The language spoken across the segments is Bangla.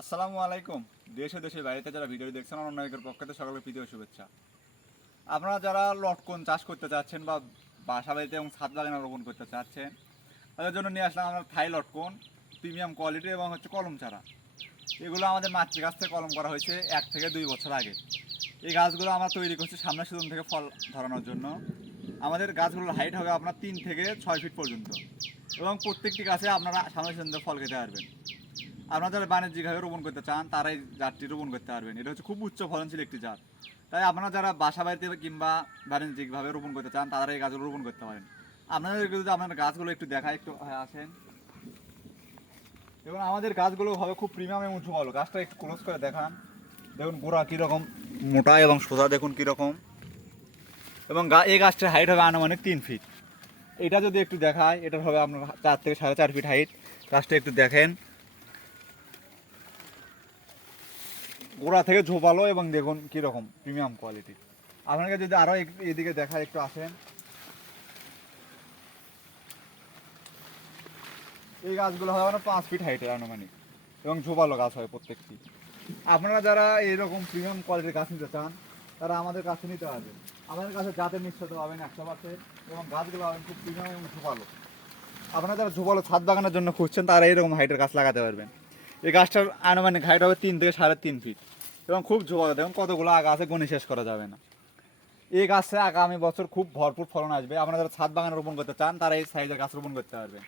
আসসালামু আলাইকুম। দেশ ও দেশের বাইরে যারা ভিডিও দেখছেন অন্যের পক্ষ থেকে সকলের প্রীতি ও শুভেচ্ছা। আপনারা যারা লটকন চাষ করতে চাচ্ছেন বা বাসা বাড়িতে এবং ছাদ বাগানে রোপণ করতে চাচ্ছেন তাদের জন্য নিয়ে আসলাম আমরা থাই লটকন প্রিমিয়াম কোয়ালিটি এবং কলম চারা। এগুলো আমাদের মাতৃগাছ থেকে কলম করা হয়েছে 1 থেকে 2 বছর আগে। এই গাছগুলো আমরা তৈরি করছি সামনের সিজন থেকে ফল ধরানোর জন্য। আমাদের গাছগুলোর হাইট হবে আপনার 3 থেকে 6 ফিট পর্যন্ত এবং প্রত্যেকটি গাছে আপনারা সামনের সিজন থেকে ফল খেতে পারবেন। আপনারা যারা বাণিজ্যিকভাবে রোপণ করতে চান তারাই জাতটি রোপণ করতে পারবেন। এটা হচ্ছে খুব উচ্চ ফলনশীল একটি জাত। তাই আপনারা যারা বাসা বাড়িতে কিংবা বাণিজ্যিকভাবে রোপণ করতে চান তারা এই গাছগুলো রোপণ করতে পারেন। আপনাদেরকে যদি আপনার গাছগুলো একটু দেখায়, একটু আসেন এবং আমাদের গাছগুলো হবে খুব প্রিমিয়াম এবং উঁচু ভালো। গাছটা একটু ক্লোজ করে দেখান। দেখুন গোড়া কীরকম মোটা এবং সোজা, দেখুন কীরকম। এবং এই গাছটার হাইট হবে আনুমানিক 3 ফিট। এটা যদি একটু দেখায়, এটার হবে আপনার 4 থেকে 4.5 ফিট হাইট। গাছটা একটু দেখেন, গোড়া থেকে ঝোপালো এবং দেখুন কীরকম প্রিমিয়াম কোয়ালিটি। আপনাকে যদি আরও এদিকে দেখায়, একটু আসেন। এই গাছগুলো হয় মানে 5 ফিট হাইটের আনুমানিক এবং ঝোপালো গাছ হয় প্রত্যেকটি। আপনারা যারা এইরকম প্রিমিয়াম কোয়ালিটির গাছ নিতে চান তারা আমাদের কাছে নিতে পারবেন। আমাদের কাছে জাতের নিশ্চয়তা পাবেন 100% এবং গাছগুলো পাবেন খুব প্রিমিয়াম এবং ঝোপালো। আপনারা যারা ঝোপালো ছাদ বাগানের জন্য খুঁজছেন তারা এইরকম হাইটের গাছ লাগাতে পারবেন। এই গাছটার আনুমানিক হাইট হবে 3 থেকে 3.5 ফিট এবং খুব ঝোপালো। দেখুন কতগুলো আগা আছে, গণে শেষ করা যাবে না। এই গাছে আগামী বছর খুব ভরপুর ফলন আসবে। আপনারা যারা ছাদ বাগানে রোপণ করতে চান তারা এই সাইজের গাছ রোপণ করতে পারবেন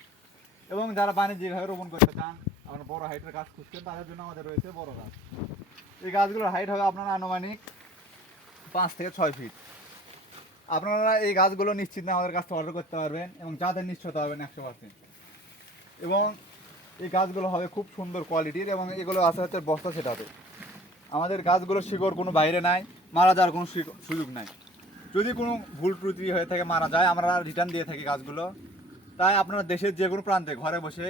এবং যারা বাণিজ্যিকভাবে রোপণ করতে চান, আপনার বড় হাইটের গাছ খুঁজছেন তাদের জন্য আমাদের রয়েছে বড় গাছ। এই গাছগুলোর হাইট হবে আপনার আনুমানিক 5 থেকে 6 ফিট। আপনারা এই গাছগুলো নিশ্চিত না আমাদের কাছ থেকে অর্ডার করতে পারবেন এবং যাদের নিশ্চয়তা পাবেন 100%। এবং এই গাছগুলো হবে খুব সুন্দর কোয়ালিটির এবং এগুলো আছে হচ্ছে বস্তা সেটাতে। আমাদের গাছগুলোর শিকড় কোনো বাইরে নাই, মারা যাওয়ার কোনো সুযোগ নাই। যদি কোনো ভুল ত্রুটি হয়ে থাকে মারা যায়, আমরা রিটার্ন দিয়ে থাকি গাছগুলো। তাই আপনারা দেশের যে কোনো প্রান্তে ঘরে বসে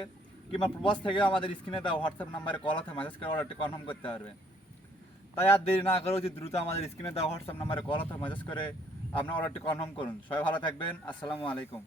কিংবা প্রবাস থেকে আমাদের স্ক্রিনে দেওয়া হোয়াটসঅ্যাপ নাম্বারে কল অথবা মেসেজ করে অর্ডারটি কনফার্ম করতে পারবেন। তাই আর দেরি না করে উচিত দ্রুত আমাদের স্ক্রিনে দেওয়া হোয়াটসঅ্যাপ নাম্বারে কল অথবা মেসেজ করে আপনার অর্ডারটি কনফার্ম করুন। সবাই ভালো থাকবেন। আসসালামু আলাইকুম।